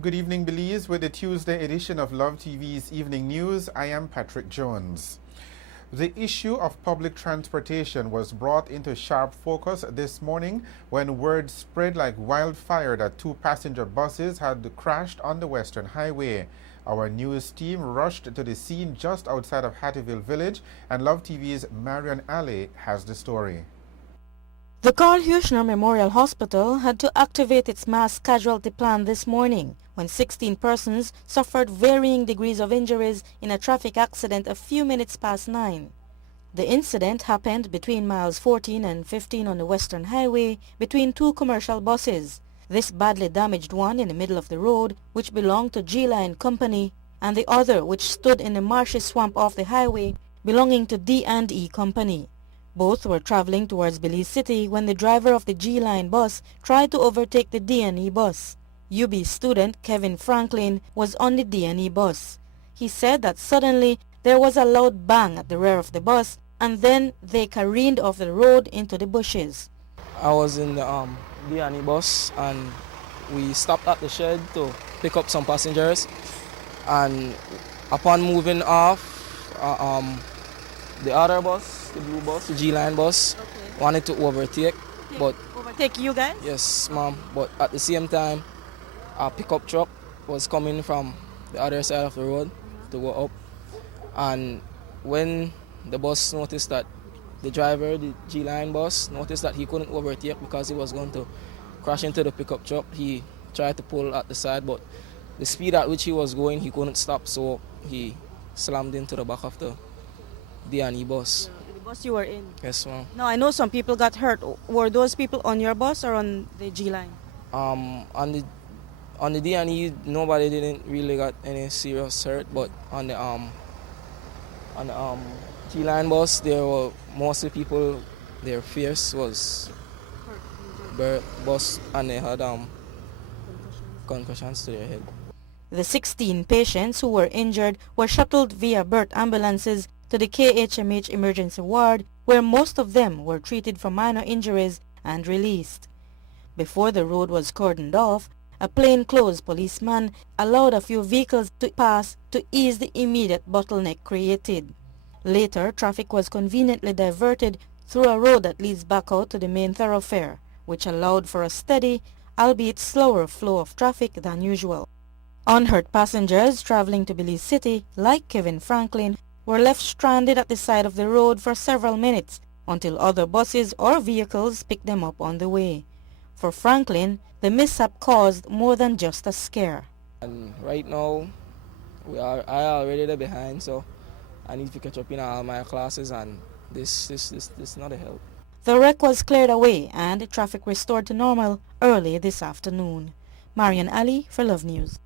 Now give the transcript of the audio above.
Good evening, Belize. With the Tuesday edition of Love TV's Evening News, I am Patrick Jones. The issue of public transportation was brought into sharp focus this morning when word spread like wildfire that two passenger buses had crashed on the Western Highway. Our news team rushed to the scene just outside of Hattieville Village, and Love TV's Marian Ali has the story. The Carl Huchner Memorial Hospital had to activate its mass casualty plan this morning when 16 persons suffered varying degrees of injuries in a traffic accident a few minutes past 9. The incident happened between miles 14 and 15 on the Western Highway between two commercial buses. This badly damaged one in the middle of the road, which belonged to G-Line Company, and the other, which stood in the marshy swamp off the highway, belonging to D&E Company. Both were traveling towards Belize City when the driver of the G-Line bus tried to overtake the D&E bus. UB student Kevin Franklin was on the D&E bus. He said that suddenly there was a loud bang at the rear of the bus, and then they careened off the road into the bushes. I was in the D&E bus, and we stopped at the shed to pick up some passengers, and upon moving off, the other bus, the blue bus, the G-Line bus, wanted to overtake. But overtake you guys? Yes, ma'am. But at the same time, a pickup truck was coming from the other side of the road to go up. And when the bus noticed that the driver, the G-Line bus, noticed that he couldn't overtake because he was going to crash into the pickup truck, he tried to pull at the side, but the speed at which he was going, he couldn't stop, so he slammed into the back of the D&E bus. The bus you were in? Yes, ma'am. Now, I know some people got hurt. Were those people on your bus or on the G-Line? On the D&E, nobody didn't really got any serious hurt, but on the G-Line bus, there were mostly people, their fears was bus, and they had concussions to their head. The 16 patients who were injured were shuttled via birth ambulances to the KHMH emergency ward, where most of them were treated for minor injuries and released. Before the road was cordoned off, a plainclothes policeman allowed a few vehicles to pass to ease the immediate bottleneck created. Later, traffic was conveniently diverted through a road that leads back out to the main thoroughfare, which allowed for a steady, albeit slower flow of traffic than usual. Unhurt passengers traveling to Belize City, like Kevin Franklin, were left stranded at the side of the road for several minutes until other buses or vehicles picked them up on the way. For Franklin, the mishap caused more than just a scare. And right now, I already behind, so I need to catch up in all my classes, and this not a help. The wreck was cleared away and traffic restored to normal early this afternoon. Marian Ali for Love News.